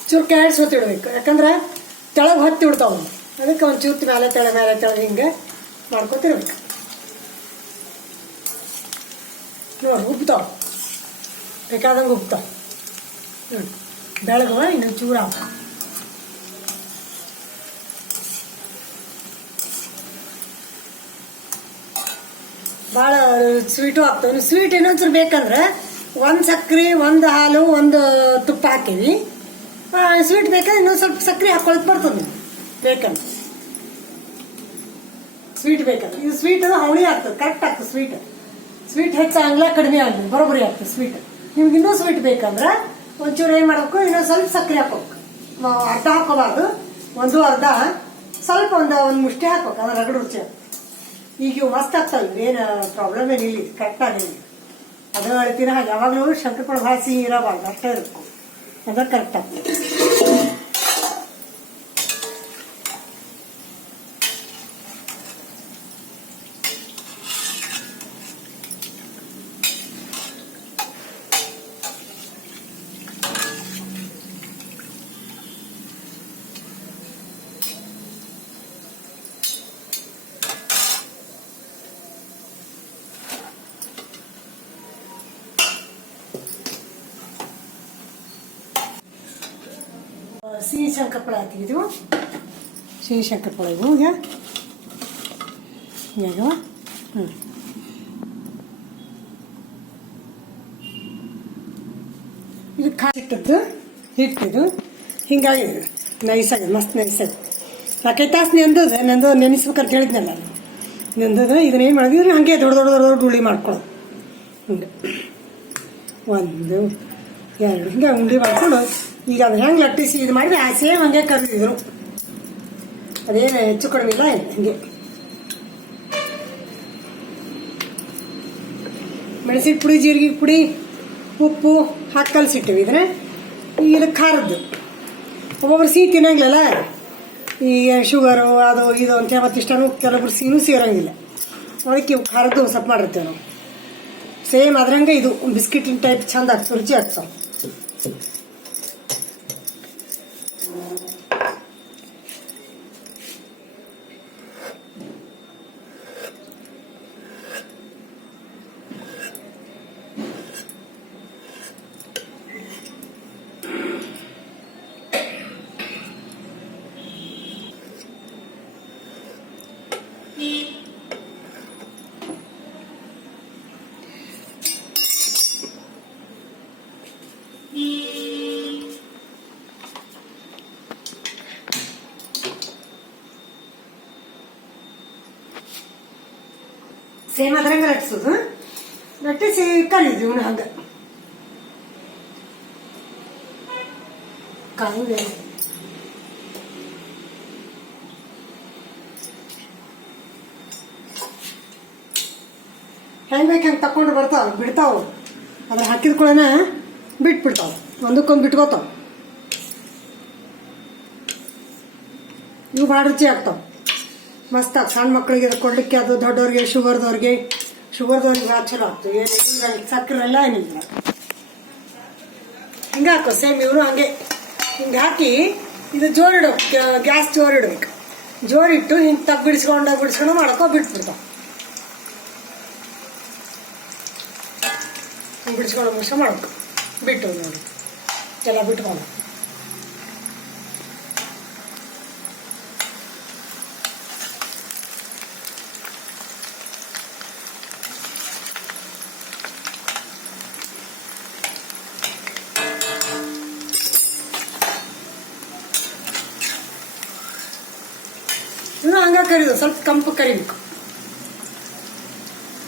ಚೂರು ಕ್ಯಾರೆಟ್ಸ್ ಹೊತ್ತಿಡ್ಬೇಕು, ಯಾಕಂದ್ರೆ ತೆಳಗೆ ಹೊತ್ತಿ ಬಿಡ್ತಾವ. ಅದಕ್ಕೆ ಒಂದು ಚೂರ್ತಿ ಮೇಲೆ ತೆಳಗೆ ಹಿಂಗೆ ಮಾಡ್ಕೊತಿರ್ಬೇಕು. ನೋಡಿ ಉಬ್ತಾವ, ಬೇಕಾದಂಗೆ ಉಬ್ತಾವ. ಬೆಳಗುವ ಇನ್ನು ಚೂರು ಹಾಕ. ಭಾಳ ಸ್ವೀಟು ಆಗ್ತವೆ. ಸ್ವೀಟ್ ಇನ್ನೊಂಚೂರು ಬೇಕಂದ್ರೆ ಒಂದು ಸಕ್ರೆ, ಒಂದು ಹಾಲು, ಒಂದು ತುಪ್ಪ ಹಾಕೀವಿ. ಸ್ವೀಟ್ ಬೇಕಾದ್ರೆ ಇನ್ನೊಂದು ಸ್ವಲ್ಪ ಸಕ್ಕರೆ ಹಾಕೊಳಕ್ ಬರ್ತದೆ ನೀವು ಬೇಕಂದ್ರೆ. ಸ್ವೀಟ್ ಬೇಕಾದ್ರೆ ಇದು ಸ್ವೀಟ್ ಅದು ಹವಳಿ ಆಗ್ತದೆ, ಕರೆಕ್ಟ್ ಆಗ್ತದೆ. ಸ್ವೀಟ್ ಹೆಚ್ಚಾಗಲ್ಲ, ಕಡಿಮೆ ಆಗಲಿ, ಬರೋಬ್ಬರಿ ಆಗ್ತದೆ ಸ್ವೀಟ್. ನಿಮ್ಗೆ ಇನ್ನೂ ಸ್ವೀಟ್ ಬೇಕಂದ್ರೆ ಒಂಚೂರು ಏನು ಮಾಡಬೇಕು, ಇನ್ನೊಂದು ಸ್ವಲ್ಪ ಸಕ್ಕರೆ ಹಾಕೋಬೇಕು. ಅರ್ಧ ಹಾಕೋಬಾರ್ದು, ಒಂದು ಅರ್ಧ, ಸ್ವಲ್ಪ ಒಂದು ಮುಷ್ಟಿ ಹಾಕ್ಬೇಕು, ಅದ್ರ ರಗಡು ರುಚಿ. ಈಗ ಇವು ಮಸ್ತ್ ಆಗ್ತಾವೆ, ಏನು ಪ್ರಾಬ್ಲಮ್ ಏನಿಲ್ಲ, ಕರೆಕ್ಟ್ ಆಗಿಲ್ಲ. ಅದು ಹೇಳ್ತೀರ ಹಾಗೆ ಯಾವಾಗಲೂ ಶಂಕರಪೊಳೆ ಭಾಳ ಸಿಹಿ ಇರಬಾರ್ದು, ಅಷ್ಟೇ ಇರಬೇಕು, ಅದ ಕರೆಕ್ಟ್ ಆಗ್ತದೆ. ಸಿಹಿ ಶಂಕರಪೊಳೆ ಹಾಕಿದ್ವು. ಸಿಹಿ ಶಂಕರಪೊಳೆ ಇವು ಈಗ ಹೀಗಾಗವ. ಇದು ಕಾಯಿಟ್ಟದ್ದು ಹಿಟ್ಟಿದು ಹಿಂಗಾಗಿದೆ, ನೈಸಾಗಿದೆ, ಮಸ್ತ್ ನೈಸಾಗಿದೆ. 4-5 ತಾಸು ನೆಂದದ, ನೆನೆಸ್ಬೇಕಂತ ಹೇಳಿದ್ನಲ್ಲ, ನೆಂದದ. ಇದನ್ನೇನು ಮಾಡಿದ್ವಿ ಹಾಗೆ ದೊಡ್ಡ ದೊಡ್ಡ ದೊಡ್ಡ ದೊಡ್ಡ ಉಳ್ಳಿ ಮಾಡ್ಕೊಳ್ಳೋದು. ಹಿಂಗೆ 1 2 ಹಿಂಗೆ ಉಂಡೆ ಮಾಡ್ಕೊಂಡು ಈಗ ಅದು ಹೆಂಗೆ ಲಟ್ಟಿಸಿ ಇದು ಮಾಡಿದ್ರೆ ಸೇಮ್ ಹಂಗೆ ಕರೆದಿದ್ರು. ಅದೇನು ಹೆಚ್ಚು ಕಡಿಮೆ ಇಲ್ಲ, ಹಂಗೆ ಮೆಣಸಿನ ಪುಡಿ, ಜೀರಿಗೆ ಪುಡಿ, ಉಪ್ಪು ಹಾಕಿ ಕಲಸಿಟ್ಟಿವಿ. ಇದನ್ನ ಈಗ ಖಾರದ್ದು ಒಬ್ಬೊಬ್ರು ಸಿಹಿ ತಿನ್ನಂಗಿಲ್ಲಲ್ಲ, ಈ ಶುಗರು ಅದು ಇದು ಅಂತ ಮತ್ತೆ ಇಷ್ಟನೂ ಕೆಲವೊಬ್ರು ಸಿಹಿನೂ ಸೇರಂಗಿಲ್ಲ. ಅದಕ್ಕೆ ಖಾರದ್ದು ಸ್ವಲ್ಪ ಮಾಡಿರ್ತೇವೆ ನಾವು. ಸೇಮ್ ಅದ್ರಂಗೆ ಇದು ಬಿಸ್ಕಿಟಿನ ಟೈಪ್ ಚಂದ ಆಗ್ತದೆ, ರುಚಿ ಆಗ್ತಾವೆ. ಸೇಮ್ ಅದ್ರಂಗೆ ಲಟ್ಟಿಸೋದು, ಲಟ್ಟಿಸಿ ಕಲಿದ್ವಿ ಇವನು ಹಂಗೆ ಕಾಲು ಹೆಂಗೆ ಬೇಕು ಹಂಗೆ ತಕೊಂಡು ಬರ್ತಾವ, ಬಿಡ್ತಾವ. ಅದ್ರ ಹಾಕಿದ ಕೂಡನ ಬಿಟ್ಬಿಡ್ತಾವ, ಒಂದಕ್ಕೊಂದು ಬಿಟ್ಕೋತಾವ. ಇವು ಭಾಳ ರುಚಿ ಆಗ್ತಾವ, ಮಸ್ತ್ ಆಗ. ಸಣ್ಣ ಮಕ್ಕಳಿಗೆ ಕೊಡ್ಲಿಕ್ಕೆ, ಅದು ದೊಡ್ಡವ್ರಿಗೆ, ಶುಗರ್ದವ್ರಿಗೆ ಭಾಳ ಚಲೋ ಆಗ್ತದೆ. ಏನು ಸಕ್ಕರೆ ಎಲ್ಲ ಏನಿಲ್ಲ, ಹಿಂಗೆ ಹಾಕೋ. ಸೇಮ್ ಇವರು ಹಂಗೆ ಹಿಂಗೆ ಹಾಕಿ ಇದು ಜೋರಿಡ್ಬೇಕು, ಗ್ಯಾಸ್ ಜೋರಿಡ್ಬೇಕು. ಜೋರಿಟ್ಟು ಹಿಂಗೆ ಬಿಡಿಸ್ಕೊಂಡು ಮಾಡಕ್ಕೋ ಬಿಟ್ಬಿಡ್ತಾವ. ಹಿಂಗೆ ಬಿಡಿಸ್ಕೊಂಡು ಮಾಡ್ಬೇಕು, ಬಿಟ್ಟು ನೋಡಿ ಎಲ್ಲ ಬಿಟ್ಕೊಂಡು. ಇನ್ನು ಹಂಗೆ ಕರಿದು ಸ್ವಲ್ಪ ಕಂಪು ಕರಿಬೇಕು.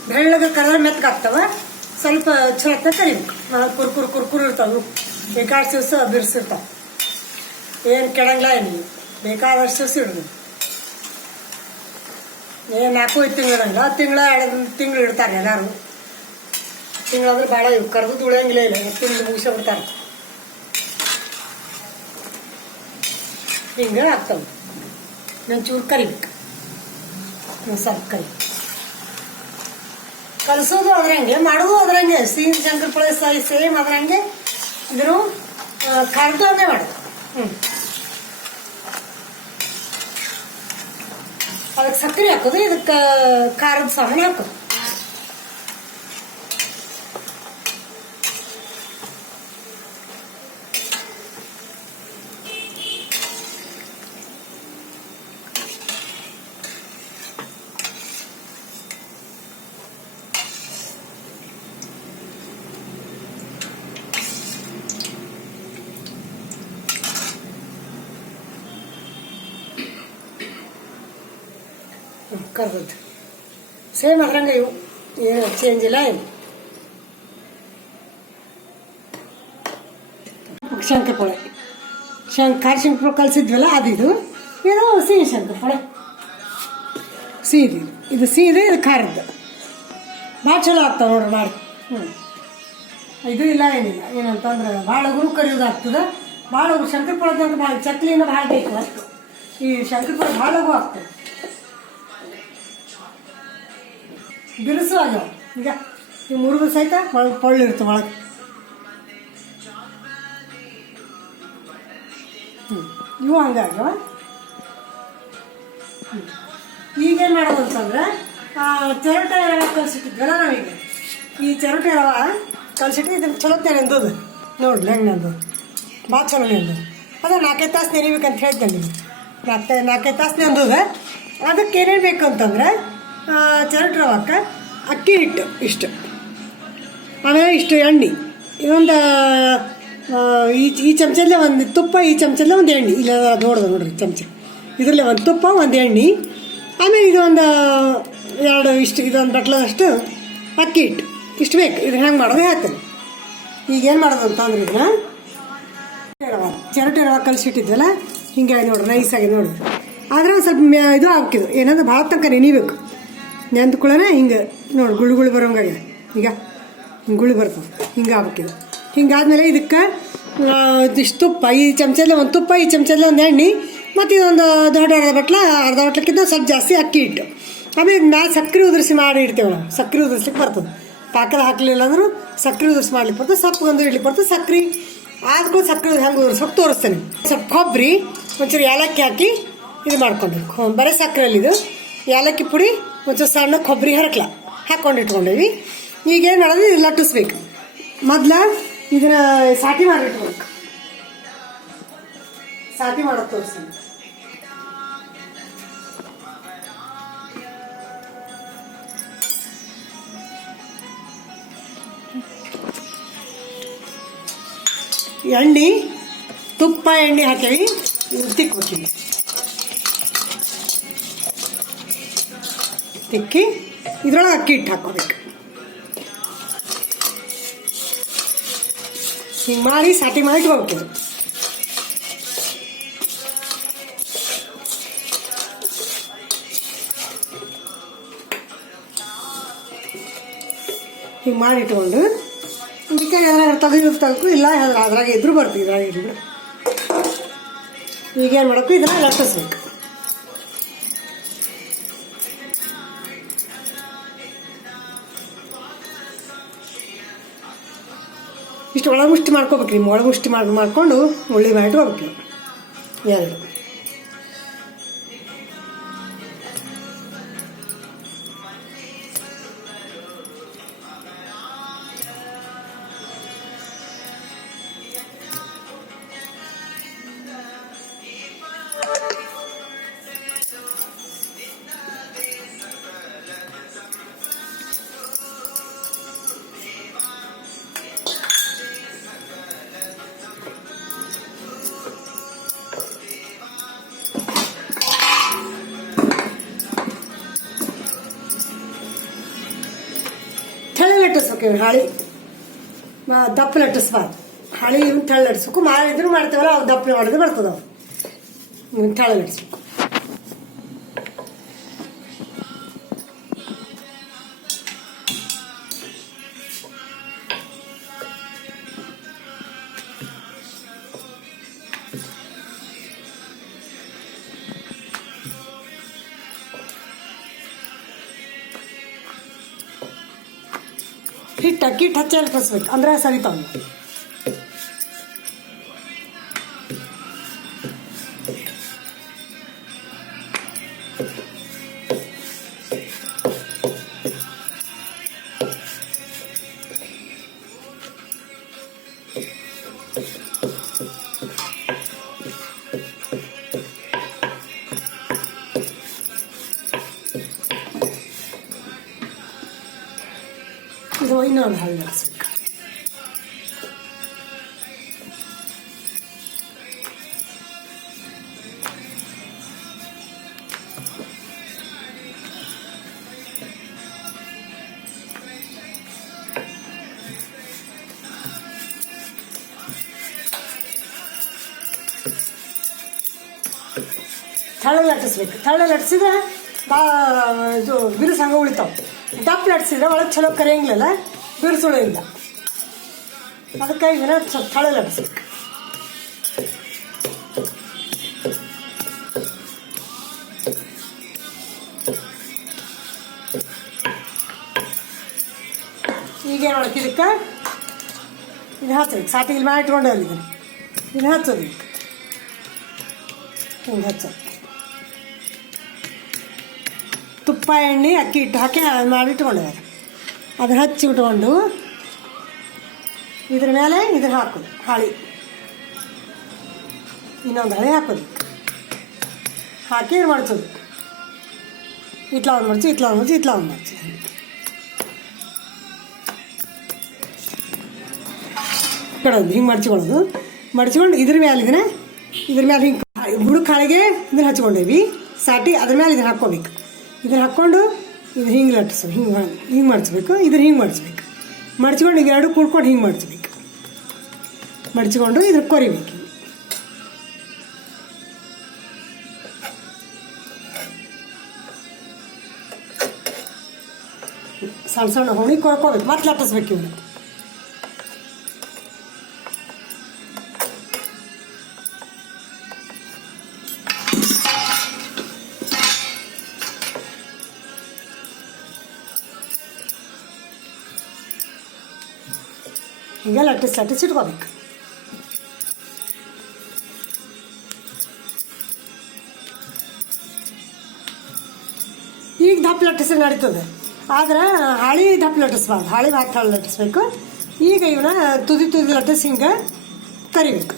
ಬೆಳ್ಳಗೆ ಕರೆದ್ರೆ ಮೆತ್ತಗಾಗ್ತವ, ಸ್ವಲ್ಪ ಚಲೋ ಕರಿಬೇಕು. ಕುರ್ಕುರು ಇರ್ತಾವೆ, ಬೇಕಾದಷ್ಟು ದಿವಸ ಬಿರ್ಸಿರ್ತಾವೆ. ಏನು ಕೆಡಂಗಿಲ್ಲ, ಏನಿಲ್ಲ, ಬೇಕಾದಷ್ಟು ದಿವಸ ಇಡೋದು. ಏನು 4-5 ತಿಂಗಳಿಲ್ಲ, ತಿಂಗಳು 2 ತಿಂಗಳು ಇಡ್ತಾರೆ ಎಲ್ಲರೂ. ತಿಂಗಳಂದ್ರೆ ಭಾಳ ಇವು ಕರೆದು ಉಳಿಯಂಗಿಲ್ಲ, ಇಲ್ಲ ತಿಂಗಳು ಮುಗಿಸ ಬಿಡ್ತಾರೆ. ಹಿಂಗೆ ಆಗ್ತವೆ. ಚೂರು ಕರಿಬೇಕು, ಸ್ವಲ್ಪ ಕರಿ ಕಲಸೋದು ಅದ್ರಂಗೆ, ಮಾಡೋದು ಅದ್ರಂಗೆ. ಸಿಹಿ ಶಂಕರಪೊಳೆ ಸೇಮ್ ಅದ್ರಂಗೆ. ಇದ್ರು ಖಾರದ್ದು ಹಂಗೆ ಮಾಡೋದು. ಅದಕ್ಕೆ ಸಕ್ಕರೆ ಹಾಕೋದು, ಇದಕ್ಕೆ ಖಾರದ ಸಾಮಾನು ಹಾಕೋದು. ಕರ್ದದ್ದು ಸೇಮ್ ಅದ್ರಂಗೆ, ಇವು ಏನು ಚೇಂಜ್ ಇಲ್ಲ. ಏನು ಶಂಕರಪೊಳೆ ಖಾರ ಶಂಕರಪೊಳೆ ಕಲಿಸಿದ್ವಲ್ಲ, ಅದಿದು. ಇದು ಸಿಹಿ ಶಂಕರಪೊಳೆ, ಸಿಹಿದು. ಇದು ಸಿಹಿದು, ಇದು ಖಾರದ್ದು. ಭಾಳ ಚಲೋ ಆಗ್ತಾವೆ ನೋಡ್ರಿ ಮಾಡಿ. ಇದು ಇಲ್ಲ ಏನಿಲ್ಲ, ಏನಂತಂದ್ರೆ ಭಾಳ ಉಗುರು ಕರಿಯೋದಾಗ್ತದೆ. ಭಾಳ ಶಂಕರಪೊಳೆದಂದ್ರೆ ಭಾಳ ಚಕ್ಲಿನ ಭಾಳ ಬೇಕು ಅಷ್ಟು. ಈ ಶಂಕರಪೊಳೆ ಭಾಳ ಲಘು ಆಗ್ತದೆ, ಬಿರುಸು ಆಗ್ಯಾವ. ಈಗ ಈ ಮುರುಗು ಸಹಿತ ಒಳಗೆ ಪೊಳ್ಳಿರ್ತವೆ ಒಳಗೆ. ಇವು ಹಂಗಾಗ್ಯಾವ. ಈಗೇನು ಮಾಡೋದು ಅಂತಂದ್ರೆ, ಚಿರೋಟೆ ರವೆ ಕಲ್ಸಿಟ್ಟಿದ್ವಲ್ಲ ನಾವೀಗ, ಈ ಚಿರೋಟೆ ರವೆ ಕಲ್ಸಿಟ್ಟು ಇದನ್ನು ಚಲೋ ನೆಂದದು. ನೋಡ್ರಿ ಹೆಂಗೆ ನೆಂದದು, ಭಾಳ ಚಲೋ ನೆಂದದು. ಅದು 4 ತಾಸು ನೆನಿಬೇಕಂತ ಹೇಳ್ತೇನೆ ನಿಮಗೆ. 4 ತಾಸು ನೆಂದದ. ಅದಕ್ಕೆ ಏನೇನು ಬೇಕು ಅಂತಂದ್ರೆ ಚಿರೋಟಿ ರವಕ್ಕೆ ಅಕ್ಕಿ ಹಿಟ್ಟು ಇಷ್ಟು, ಆಮೇಲೆ ಇಷ್ಟು ಎಣ್ಣೆ, ಇದೊಂದು ಈ ಚಮಚಲ್ಲೇ ಒಂದು ತುಪ್ಪ, ಈ ಚಮಚಲ್ಲೇ ಒಂದು ಎಣ್ಣೆ, ಇಲ್ಲ ದೊಡ್ಡದು ನೋಡ್ರಿ ಚಮಚ, ಇದರಲ್ಲೇ ಒಂದು ತುಪ್ಪ ಒಂದು ಎಣ್ಣೆ, ಆಮೇಲೆ ಇದೊಂದು ಇದೊಂದು ಬಟ್ಲದಷ್ಟು ಅಕ್ಕಿ ಹಿಟ್ಟು ಇಷ್ಟು ಬೇಕು. ಇದನ್ನ ಹೆಂಗೆ ಮಾಡೋದು ಹೇಳ್ತೇನೆ. ಈಗೇನು ಮಾಡೋದು ಅಂತಂದ್ರೆ ಇದನ್ನ ಚಿರೋಟಿ ರವೆ ಕಲಿಸಿಟ್ಟಿದ್ವಲ್ಲ ಹಿಂಗೆ ನೋಡ್ರಿ ನೈಸಾಗಿ ನೋಡ್ರಿ. ಆದರೆ ಒಂದು ಸ್ವಲ್ಪ ಇದು ಹಾಕಿದ್ದು ಏನಂದ್ರೆ ಭಾಳ ತನಕ ನೆನಿಬೇಕು. ನೆಂದ್ಕೊಳ್ಳೋಣ ಹಿಂಗೆ ನೋಡಿ ಗುಳು ಬರೋಂಗಾಗ ಈಗ ಹಿಂಗೆ ಗುಳಿ ಬರ್ತದೆ, ಹಿಂಗೆ ಹಾಕಿದ್ದು. ಹಿಂಗಾದ್ಮೇಲೆ ಇದಕ್ಕೆ ಇದಿಷ್ಟು ತುಪ್ಪ, ಈ ಚಮಚಲ್ಲೇ ಒಂದು ತುಪ್ಪ, ಈ ಚಮಚಲ್ಲೇ ಒಂದು ಎಣ್ಣೆ, ಮತ್ತು ಇದೊಂದು ದೊಡ್ಡ ಅರ್ಧ ಬಟ್ಲಕ್ಕಿಂತ ಸ್ವಲ್ಪ ಜಾಸ್ತಿ ಅಕ್ಕಿ ಹಿಟ್ಟು. ಆಮೇಲೆ ಮ್ಯಾಲೆ ಸಕ್ಕರೆ ಉದುರಿಸಿ ಮಾಡಿ ಇಡ್ತೇವೆ ನಾವು. ಸಕ್ಕರೆ ಉದುರಿಸ್ಲಿಕ್ಕೆ ಬರ್ತದೆ, ಪಾಕದ ಹಾಕಲಿಲ್ಲ ಅಂದ್ರೂ ಸಕ್ಕರೆ ಉದುರಿಸಿ ಮಾಡ್ಲಿಕ್ಕೆ ಬರ್ತದೆ, ಸಪ್ಪು ಇಡ್ಲಿಕ್ಕೆ ಬರ್ತದೆ. ಸಕ್ಕರೆ ಆದ್ಕೊಂಡು ಸಕ್ಕರೆ ಹೆಂಗೆ ಉದುರಿಸೋಕೆ ತೋರಿಸ್ತೇನೆ. ಸ್ವಲ್ಪ ಕೊಬ್ಬರಿ, ಒಂಚೂರು ಏಲಕ್ಕಿ ಹಾಕಿ ಇದು ಮಾಡ್ಕೊಂಡಿರ್ಬೇಕು. ಬರೀ ಸಕ್ಕರೆಯಲ್ಲಿ ಇದು ಏಲಕ್ಕಿ ಪುಡಿ, ಒಂಚೂರು ಸಣ್ಣ ಕೊಬ್ಬರಿ ಹಾಕ್ಕೊಂಡು ಇಟ್ಕೊಂಡೇವಿ. ಈಗೇನು ಮಾಡೋದು ಇದು ಲಟ್ಟಿಸ್ಬೇಕು. ಮೊದಲು ಇದನ್ನು ಸಾಟಿ ಮಾಡಿಟ್ಬೇಕು. ಸಾಟಿ ಮಾಡೋದು ತೋರಿಸ್ತೀನಿ. ಎಣ್ಣೆ, ತುಪ್ಪ ಎಣ್ಣೆ ಹಾಕೀವಿ, ತಿಕ್ಬೇಕಿವಿ. ತಿಕ್ಕಿ ಇದ್ರೊಳಗೆ ಅಕ್ಕಿ ಹಿಟ್ಟು ಹಾಕೋಬೇಕು. ಹಿಂಗೆ ಮಾಡಿ ಸಾಟಿ ಮಾಡಿ ಇಟ್ಕೋಬೇಕು. ಹಿಂಗೆ ಮಾಡಿ ಇಟ್ಕೊಂಡು ಇದಕ್ಕೆ ತೆಗೆದು ಇಲ್ಲ ಅದ್ರಾಗ ಇದ್ರೂ ಬರ್ತೀವಿ. ಇದ್ರಾಗ ಇದ್ರು ಈಗೇನು ಮಾಡಬೇಕು, ಇದನ್ನು ಲಟ್ಟಿಸ್ಬೇಕು. ಇಷ್ಟು ಒಳಮುಷ್ಟಿ ಮಾಡ್ಕೋಬೇಕು. ನಿಮ್ಮ ಒಳಮುಷ್ಟಿ ಮಾಡ್ಕೊಂಡು ಉಳ್ಳಿ ಮಾಡಿ ಇಟ್ಕೋಬೇಕು. ಎರಡು ತೆಳ್ಳು ಲಟ್ಟಿಸ್ಬೇಕು. ಹಾಳಿ ದಪ್ಪ ಲಟ್ಟಿಸ್ಬಾರ್ದು. ಹಾಳಿ ಇವ್ನು ತೆಳ್ಳು ಲಟ್ಟಿಸ್ಬೇಕು. ಮಾಡಿದ್ರು ಮಾಡ್ತೇವಲ್ಲ ಅವು ದಪ್ಪ ಮಾಡಿದ್ರೆ ಬರ್ತದೆ. ಅವು ಇವ್ನು ತೆಳ್ಳು ಲಟ್ಟಿಸ್ಬೇಕು. ಹಿಟ್ಟು ಅಕ್ಕಿ ಹಿಟ್ಟು ಹಚ್ಚಿ ಲಟ್ಟಿಸ್ಬೇಕು, ಅಂದ್ರೆ ಸರಿತಾವ. ಇದು ಇನ್ನೊಂದು ಹಾಳು ಲಟ್ಟಿಸ್ಬೇಕು. ತೆಳ್ಳು ಲಟ್ಟಿಸ್ಬೇಕು. ತೆಳ್ಳು ಲಟ್ಟಿಸಿದ್ರೆ ಇದು ಬಿರುಸು ಹಂಗೆ ಉಳಿತಾವೆ. ದಪ್ಪ ಲಟ್ಟಿಸಿದ್ರೆ ಒಳಗೆ ಚಲೋ ಕರೆಯಂಗಿಲ್ಲ, ಬಿರುಸು ಉಳಿಯಿಲ್ಲ. ಅದಕ್ಕೆ ಇದನ್ನ ಸ್ವಲ್ಪ ತೆಳ್ಳು ಲಟ್ಟಿಸ್ಬೇಕು. ಈಗೇನು ಮಾಡಕ್ಕೆ ಇದಕ್ಕೆ ಇದು ಹಚ್ಚಬೇಕು. ಸಾಟಿ ಇಲ್ಲಿ ಮಾಡಿ ಇಟ್ಕೊಂಡು ಅಲ್ಲಿದ್ದೀನಿ. ಇದು ಹಚ್ಚೋದು ಹಿಂಗೆ ಹಚ್ಚೋದು. ತುಪ್ಪ ಎಣ್ಣೆ ಅಕ್ಕಿ ಹಿಟ್ಟು ಹಾಕಿ ಮಾಡಿಟ್ಕೊಂಡೆ ಅದನ್ನ ಹಚ್ಚಿ ಇಟ್ಕೊಂಡು ಇದ್ರ ಮೇಲೆ ಇದನ್ನು ಹಾಕೋದು ಹಾಳಿ. ಇನ್ನೊಂದು ಹಳೆ ಹಾಕೋದು, ಹಾಕಿ ಏನು ಮಾಡ್ಸೋದು, ಇಟ್ಲ ಒಂದು ಮಡ್ಚಿ ಇಟ್ಲ ಒಂದು ಮಡ್ಚಿ ಇಟ್ಲ ಒಂದು ಮಡ್ಚಿ ಕಡೋದು ಹಿಂಗೆ ಮಡ್ಚ್ಕೊಂಡು ಇದ್ರ ಮ್ಯಾಲೆ ಹಿಂಗೆ ಬುಡಕ್ಕೆ ಕಾಳಿಗೆ ಇದನ್ನು ಹಚ್ಕೊಂಡೇವಿ ಸಾಟಿ ಅದ್ರ ಮೇಲೆ ಇದನ್ನು ಹಾಕ್ಕೋಬೇಕು. ಇದನ್ನು ಹಾಕ್ಕೊಂಡು ಇದು ಹಿಂಗೆ ಲಟ್ಟಿಸು, ಹಿಂಗೆ ಮಡ್ಚ್ಬೇಕು, ಇದನ್ನು ಹಿಂಗೆ ಮಡ್ಚ್ಕೊಂಡು ಇವೆರಡು ಕೂಡ್ಕೊಂಡು ಹಿಂಗೆ ಮಡ್ಚ್ಕೊಂಡು ಇದ್ರ ಕೊರಿಬೇಕು. ಸಣ್ಣ ಸಣ್ಣ ಹುಣಿ ಕೊರ್ಕೋಬೇಕು, ಮತ್ತೆ ಲಟ್ಟಿಸ್ಬೇಕು ಇವ್ನು. ಹಿಂಗೆ ಲಟ್ಟಿಸಿಟ್ಕೋಬೇಕು. ಈಗ ದಪ್ಪ ಲಟ್ಟಿಸಿ ನಡೀತದೆ, ಆದ್ರೆ ಹಾಳಿ ದಪ್ಪ ಲಟ್ಟಿಸ್ಬಾರ್ದು, ಹಾಳಿ ಹಾಕಿ ಲಟ್ಟಿಸ್ಬೇಕು. ಈಗ ಇವನ್ನ ತುದಿ ಲಟ್ಟಿಸಿ ಹಿಂಗೆ ಕರಿಬೇಕು.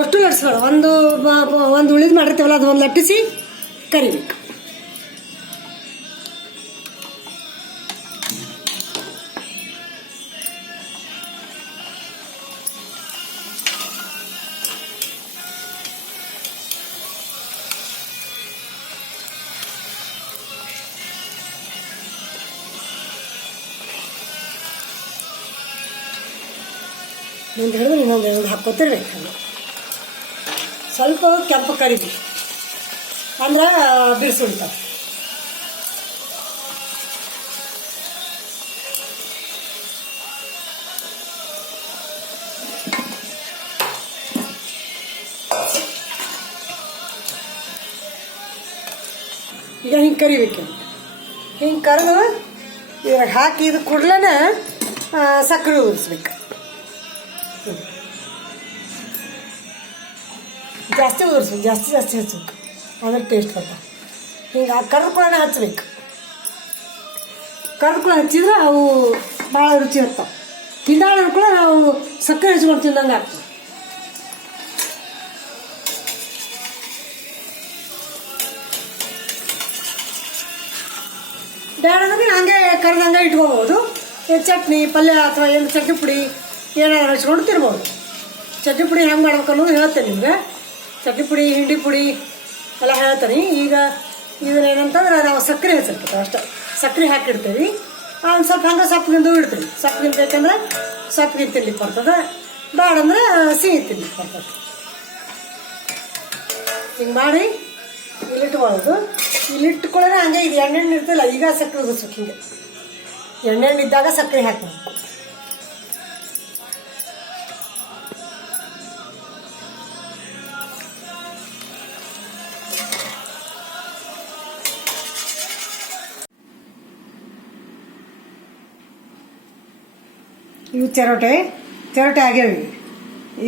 ಅಷ್ಟು ಲಟ್ಸ್ಬೇಡ, ಒಂದು ಉಳಿದು ಮಾಡಿರ್ತೀವಲ್ಲ ಅದು ಒಂದು ಲಟ್ಟಿಸಿ ಕರಿಬೇಕು. ಇನ್ನೊಂದು ಹಿಡಿದು ಇನ್ನೊಂದು ಹಾಕ್ಕೋತಿರ್ಬೇಕು. ಸ್ವಲ್ಪ ಕೆಂಪು ಕರಿಬೇಕು ಅಂದ್ರೆ ಬಿಡಿಸುಂಟಾವ. ಈಗ ಹಿಂಗೆ ಕರಿಬೇಕು. ಹಿಂಗೆ ಕರೆದು ಇವಾಗ ಹಾಕಿ ಇದು ಕುಡ್ಲನ ಸಕ್ಕರೆ ಉದಿಸ್ಬೇಕು. ಜಾಸ್ತಿ ಉದುರ್ಸ್ಬೇಕು, ಜಾಸ್ತಿ ಹಚ್ಚಬೇಕು, ಅದ್ರ ಟೇಸ್ಟ್ ಬರ್ತಾವೆ. ಹಿಂಗೆ ಕರ್ದುಕೊಳ್ಳೋಣ ಹಚ್ಬೇಕು. ಕರ್ದುಕೊಳ್ಳ ಹಚ್ಚಿದ್ರೆ ಅವು ಭಾಳ ರುಚಿ ಇರ್ತಾವೆ. ತಿಂದಾಳ ಕೂಡ ನಾವು ಸಕ್ಕರೆ ಹಚ್ಕೊಂಡು ತಿಂದಂಗೆ ಆಗ್ತದೆ. ಬೇಡಂದ್ರೆ ಹಂಗೆ ಕರೆದಂಗೆ ಇಟ್ಕೋಬೋದು. ಚಟ್ನಿ ಪಲ್ಯ ಅಥವಾ ಏನು ಚಟ್ನಿ ಪುಡಿ ಏನಾದ್ರು ಹಚ್ಕೊಂಡು ತಿನ್ಬೋದು. ಚಟ್ನಿ ಪುಡಿ ಹೆಂಗೆ ಮಾಡ್ಬೇಕು ಅನ್ನೋದು ಹೇಳ್ತೇನೆ ನಿಮ್ಗೆ. ಚಟ್ನಿ ಪುಡಿ ಹಿಂಡಿ ಪುಡಿ ಎಲ್ಲ ಹೇಳ್ತೀನಿ. ಈಗ ಇದನ್ನೇನಂತಂದ್ರೆ ನಾವು ಸಕ್ಕರೆ ಹಚ್ಚಿರ್ತೀವಿ, ಅಷ್ಟೇ ಸಕ್ಕರೆ ಹಾಕಿಡ್ತೀವಿ. ಒಂದು ಸ್ವಲ್ಪ ಹಂಗೆ ಸೊಪ್ಪಿಗಿಂದು ಇಡ್ತೀವಿ. ಸೊಪ್ಪಿಗಿಂದು ಬೇಕಂದ್ರೆ ಸೊಪ್ಪಿಗಿಂದು ತಿನ್ಲಿಕ್ಕೆ ಬರ್ತದೆ, ಬೇಡಂದ್ರೆ ಸಿಹಿ ತಿನ್ಲಿಕ್ಕೆ ಬರ್ತದೆ. ಹಿಂಗೆ ಮಾಡಿ ಇಲ್ಲಿಟ್ಕೊಳ್ಳೋದು. ಇಲ್ಲಿಟ್ಕೊಳ್ಳೋದ್ರೆ ಹಂಗೆ ಇದು ಎಣ್ಣೆ ಇರ್ತಲ್ಲ, ಈಗ ಸಕ್ಕರೆ ಉದಿಸ್ಬೇಕು. ಹಿಂಗೆ ಎಣ್ಣೆ ಇದ್ದಾಗ ಸಕ್ಕರೆ ಹಾಕಬೇಕು. ಇವು ಚೆರೋಟೆ ಆಗ್ಯಾವ.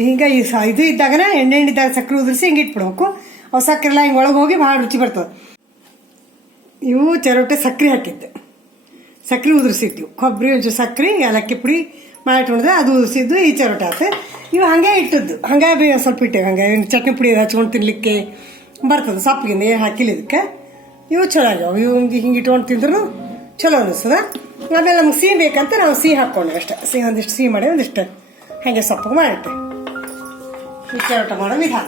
ಹಿಂಗೆ ಇದು ಇದ್ದಾಗನ ಎಣ್ಣೆ ಇದ್ದಾಗ ಸಕ್ಕರೆ ಉದುರಿಸಿ ಹಿಂಗೆ ಇಟ್ಬಿಡ್ಬೇಕು. ಅವು ಸಕ್ಕರೆ ಎಲ್ಲ ಹಿಂಗೆ ಒಳಗೆ ಹೋಗಿ ಭಾಳ ರುಚಿ ಬರ್ತದೆ. ಇವು ಚೆರೋಟೆ ಸಕ್ಕರೆ ಹಾಕಿದ್ದು, ಸಕ್ಕರೆ ಉದುರಿಸಿಟ್ಟಿವು. ಕೊಬ್ಬರಿ ಒಂಚೂರು ಸಕ್ಕರೆ ಏಲಕ್ಕಿ ಪುಡಿ ಮಾಡಿಟ್ಕೊಂಡಿದ್ರೆ ಅದು ಉದುರಿಸಿದ್ದು ಈ ಚೆರೋಟೆ ಆಯ್ತು. ಇವು ಹಾಗೆ ಇಟ್ಟದ್ದು, ಹಂಗೆ ಸ್ವಲ್ಪ ಇಟ್ಟೇವೆ. ಹಂಗೆ ಚಟ್ನಿ ಪುಡಿ ಹಚ್ಕೊಂಡು ತಿನ್ಲಿಕ್ಕೆ ಬರ್ತದೆ. ಸೊಪ್ಪಿಗಿಂದ ಏನು ಹಾಕಿಲ್ಲ ಇದಕ್ಕೆ. ಇವು ಚಲೋ ಆಗ್ಯಾವ. ಇವು ಹಿಂಗೆ ಇಟ್ಕೊಂಡು ತಿಂದ್ರೂ ಚಲೋ ಅನಿಸ್ತದೆ. ಆಮೇಲೆ ನಮ್ಗೆ ಸಿಹಿ ಬೇಕಂತ ನಾವು ಸಿಹಿ ಹಾಕ್ಕೊಂಡೆ ಅಷ್ಟೇ. ಸಿಹಿ ಒಂದಿಷ್ಟು ಸಿಹಿ ಮಾಡಿ ಒಂದಿಷ್ಟು ಹಾಗೆ ಸೊಪ್ಪಿಗೆ ಮಾಡಿಟ್ಟೆ. ಈ ಚೆರೋಟ ಮಾಡೋ ವಿಧಾನ.